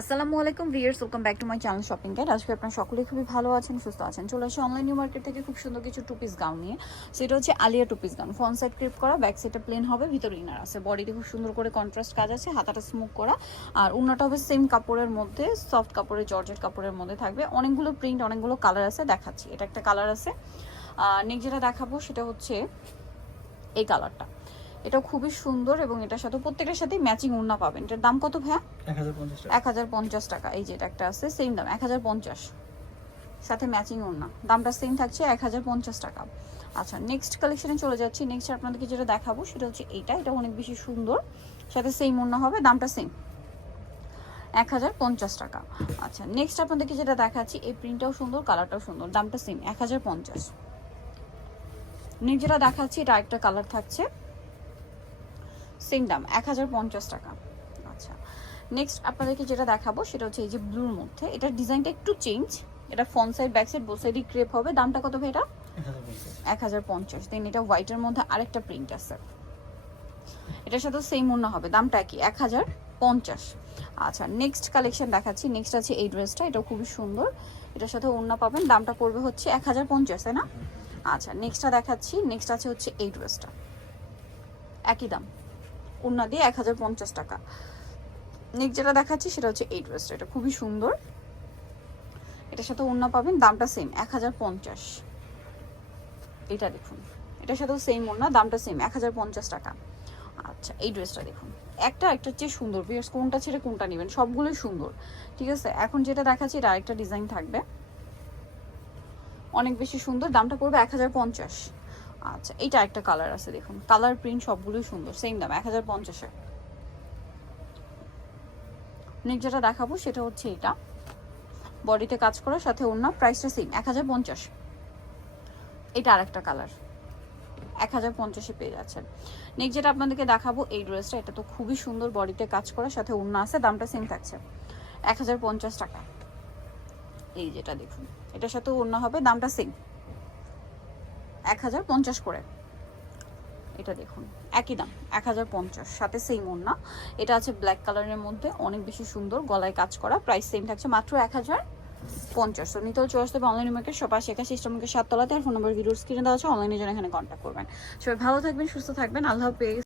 আসসালামু আলাইকুম viewers, welcome back to my channel shopping guide. আজকে আপনারা সকলেই খুবই ভালো আছেন, সুস্থ আছেন। চলে আসি অনলাইন নিউ মার্কেট থেকে খুব সুন্দর কিছু টু পিস গাউন নিয়ে। সেটা হচ্ছে Alia two piece gown. Front side crepe করা, ব্যাক সাইডটা প্লেন হবে, ভিতরে ইনার আছে। বডিতে খুব সুন্দর করে কন্ট্রাস্ট কাজ আছে, হাতাটা স্মোক করা, আর ওড়নাটা হবে সেম কাপড়ের মধ্যে, সফট কাপড়ের, জর্জেট কাপড়ের মধ্যে থাকবে। অনেকগুলো প্রিন্ট, অনেকগুলো কালার আছে, দেখাচ্ছি। এটা একটা কালার আছে। নেক্সট যেটা দেখাবো সেটা হচ্ছে এই কালারটা। এটা খুবই সুন্দর এবং এটার সাথে প্রত্যেকটার সাথেই ম্যাচিং ওড়না পাবেন। এটার দাম কত ভাইয়া? 1050 টাকা। এই যে এটা একটা আছে সেম দাম 1050, সাথে ম্যাচিং ওড়না, দামটা সেম থাকছে 1050 টাকা। আচ্ছা, নেক্সট কালেকশনে চলে যাচ্ছি। নেক্সট আপনাদেরকে যেটা দেখাবো সেটা হচ্ছে এটা অনেক বেশি সুন্দর, সাথে সেম ওড়না হবে, দামটা সেম 1050 টাকা। আচ্ছা, নেক্সট আপনাদেরকে যেটা দেখাচ্ছি, এই প্রিন্টটাও সুন্দর, কালারটাও সুন্দর, দামটা সেম 1050। নেক্সট যেটা দেখাচ্ছি এটা একটা কালার থাকছে, সেম দাম 1050 টাকা। আচ্ছা, নেক্সট আপনাদেরকে যেটা দেখাবো সেটা হচ্ছে এই যে ব্লুর মধ্যে, এটার ডিজাইনটা একটু চেঞ্জ। এটা front side back side both সাইডই ক্রেপ হবে, দামটা কত ভাই? এটা 1050। দেন এটা হোয়াইটের মধ্যে আরেকটা প্রিন্ট আছে, এটার সাথে সেম ওড়না হবে, দামটা কি 1050। আচ্ছা, নেক্সট কালেকশন দেখাচ্ছি। নেক্সট আছে এই ড্রেসটা, এটাও খুবই সুন্দর, এটার সাথে ওড়না পাবেন, দামটা পড়বে হচ্ছে 1050, তাই না? আচ্ছা, নেক্সটটা দেখাচ্ছি। নেক্সট আছে হচ্ছে এই ড্রেসটা, একই দাম, ওড়না দিয়ে 1050 টাকা। নেক্সট যেটা দেখাচ্ছি সেটা হচ্ছে এই ড্রেসটা, এটা খুবই সুন্দর, এটার সাথে ওড়না পাবেন, দামটা সেম 1050। এটা দেখুন, এটার সাথেও সেম ওড়না, দামটা সেম 1050 টাকা। আচ্ছা, এই ড্রেসটা দেখুন, একটা চেয়ে সুন্দর। ভিউয়ার্স, কোনটা ছেড়ে কোনটা নেবেন, সবগুলোই সুন্দর, ঠিক আছে? এখন যেটা দেখাচ্ছি এটা আরেকটা ডিজাইন থাকবে, অনেক বেশি সুন্দর, দামটা পড়বে 1050। আচ্ছা, এইটা একটা কালার আছে, দেখুন কালার প্রিন্ট সবগুলোই সুন্দর, সেম দাম 1050-এ। নেক্সট যেটা দেখাবো সেটা হচ্ছে এটা, বডিতে কাজ করার সাথে ওড়না, প্রাইসটা সেম 1050। এটা আরেকটা কালার, 1050-এ পেয়ে যাচ্ছেন। নেক্সট যেটা আপনাদেরকে দেখাবো এই ড্রেসটা, এটা তো খুবই সুন্দর, বডিতে কাজ করার সাথে ওড়না আছে, দামটা সেম থাকছে 1050 টাকা। এই যেটা দেখুন, এটার সাথে ওড়না হবে, দামটা সেম 1050 করে। এটা দেখুন, একই দাম 1050, সাথে সেম ওড়না। এটা আছে ব্ল্যাক কালারের মধ্যে, অনেক বেশি সুন্দর, গলায় কাজ করা, প্রাইস সেম থাকছে মাত্র 1050। তো নিতে চলে আসতে হবে অনলাইন মার্কেট সবাই শেখা সিস্টেমকে 7 তলাতে, আর ফোন নাম্বার ভিডিওর স্ক্রিনে দেওয়া আছে, অনলাইনে জন্য এখানে কন্ট্যাক্ট করবেন। সবাই ভালো থাকবেন, সুস্থ থাকবেন, আল্লাহ হাফেজ।